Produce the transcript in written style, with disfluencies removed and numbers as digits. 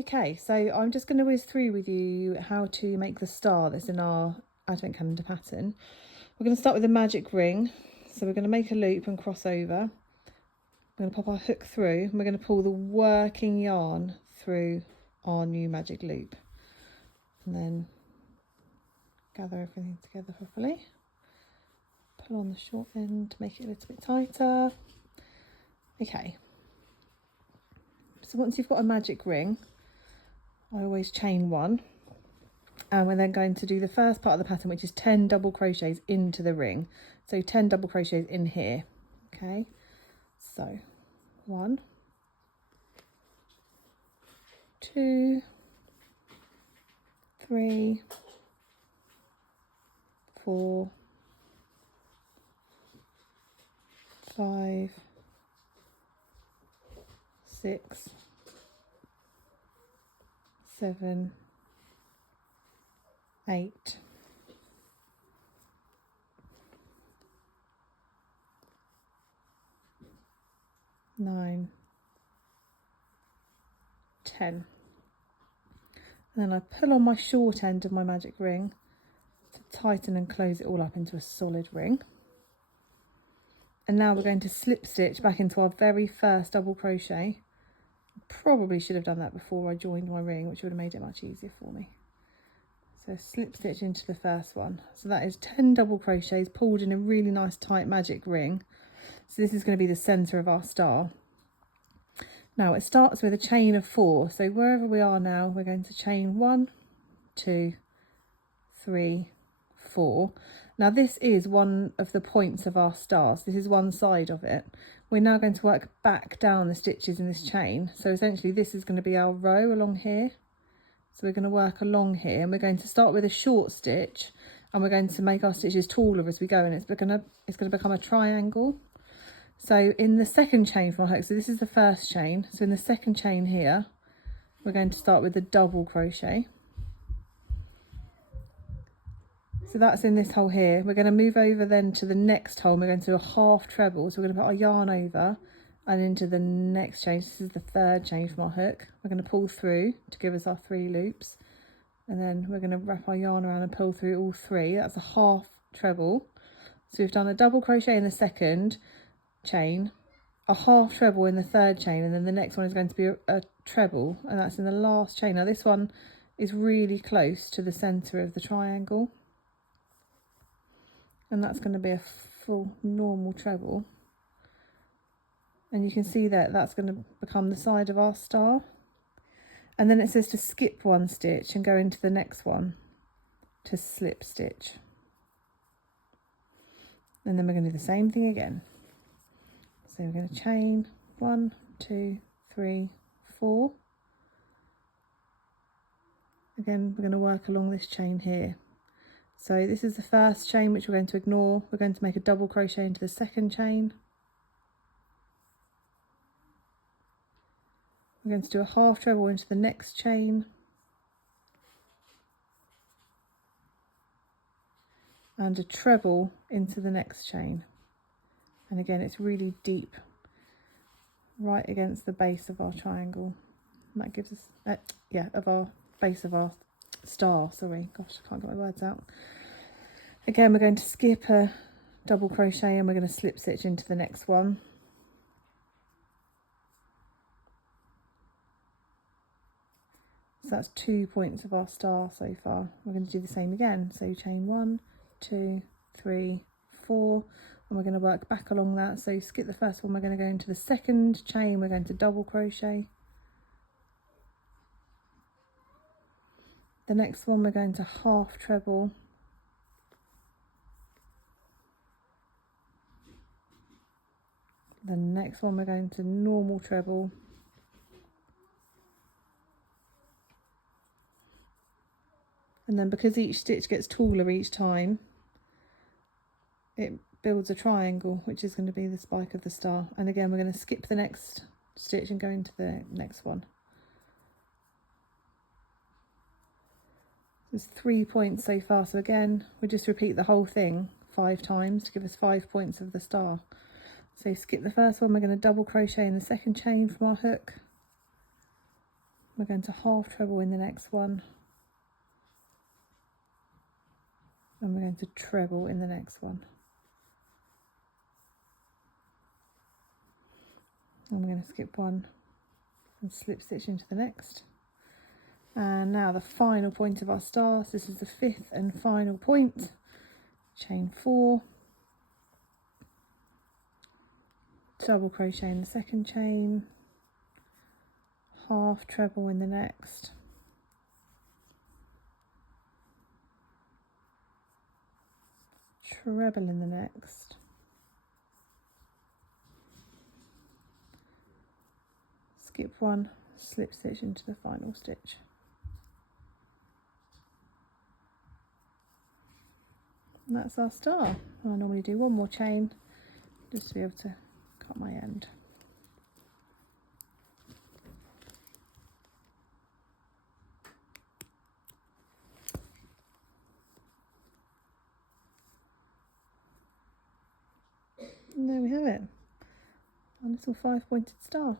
Okay, so I'm just going to whiz through with you how to make the star that's in our advent calendar pattern. We're going to start with a magic ring. So we're going to make a loop and cross over. We're going to pop our hook through and we're going to pull the working yarn through our new magic loop. And then gather everything together properly. Pull on the short end to make it a little bit tighter. Okay. So once you've got a magic ring, I always chain one, and we're then going to do the first part of the pattern, which is 10 double crochets into the ring. So 10 double crochets in here. Okay, so 1, 2, 3, 4, 5, 6, 7, 8, 9, 10. And then I pull on my short end of my magic ring to tighten and close it all up into a solid ring. And now we're going to slip stitch back into our very first double crochet. Probably should have done that before I joined my ring, which would have made it much easier for me. So slip stitch into the first one. So that is 10 double crochets pulled in a really nice tight magic ring. So this is going to be the centre of our star. Now it starts with a chain of 4. So wherever we are now, we're going to chain 1, 2, 3, 4. Now this is one of the points of our stars. This is one side of it. We're now going to work back down the stitches in this chain. So essentially this is going to be our row along here. So we're going to work along here and we're going to start with a short stitch and we're going to make our stitches taller as we go, and it's going to become a triangle. So in the second chain from our hook, so this is the first chain. So in the second chain here, we're going to start with a double crochet. So that's in this hole here. We're going to move over then to the next hole. We're going to do a half treble. So we're going to put our yarn over and into the next chain. This is the third chain from our hook. We're going to pull through to give us our 3 loops. And then we're going to wrap our yarn around and pull through all 3. That's a half treble. So we've done a double crochet in the second chain, a half treble in the third chain, and then the next one is going to be a treble, and that's in the last chain. Now this one is really close to the centre of the triangle. And that's going to be a full normal treble. And you can see that that's going to become the side of our star. And then it says to skip 1 stitch and go into the next one to slip stitch. And then we're going to do the same thing again. So we're going to chain 1, 2, 3, 4. Again, we're going to work along this chain here. So this is the first chain, which we're going to ignore. We're going to make a double crochet into the second chain. We're going to do a half treble into the next chain. And a treble into the next chain. And again, it's really deep, right against the base of our triangle. And that gives us, of our base of our star, sorry, gosh, I can't get my words out. Again, we're going to skip a double crochet and we're going to slip stitch into the next one. So that's 2 points of our star so far. We're going to do the same again. So chain 1, 2, 3, 4, and we're going to work back along that. So skip the first one, we're going to go into the second chain, we're going to double crochet. The next one we're going to half treble. The next one we're going to normal treble. And then because each stitch gets taller each time, it builds a triangle, which is going to be the spike of the star. And again, we're going to skip the next stitch and go into the next one. There's 3 points so far. So again, we just repeat the whole thing 5 times to give us 5 points of the star. So skip the first one, we're going to double crochet in the second chain from our hook. We're going to half treble in the next one, and we're going to treble in the next one. And we're going to skip one and slip stitch into the next. And now the final point of our star, so this is the 5th and final point. Chain 4, double crochet in the second chain, half treble in the next, treble in the next, skip one, slip stitch into the final stitch. And that's our star. I normally do one more chain just to be able to cut my end. And there we have it, a little 5-pointed star.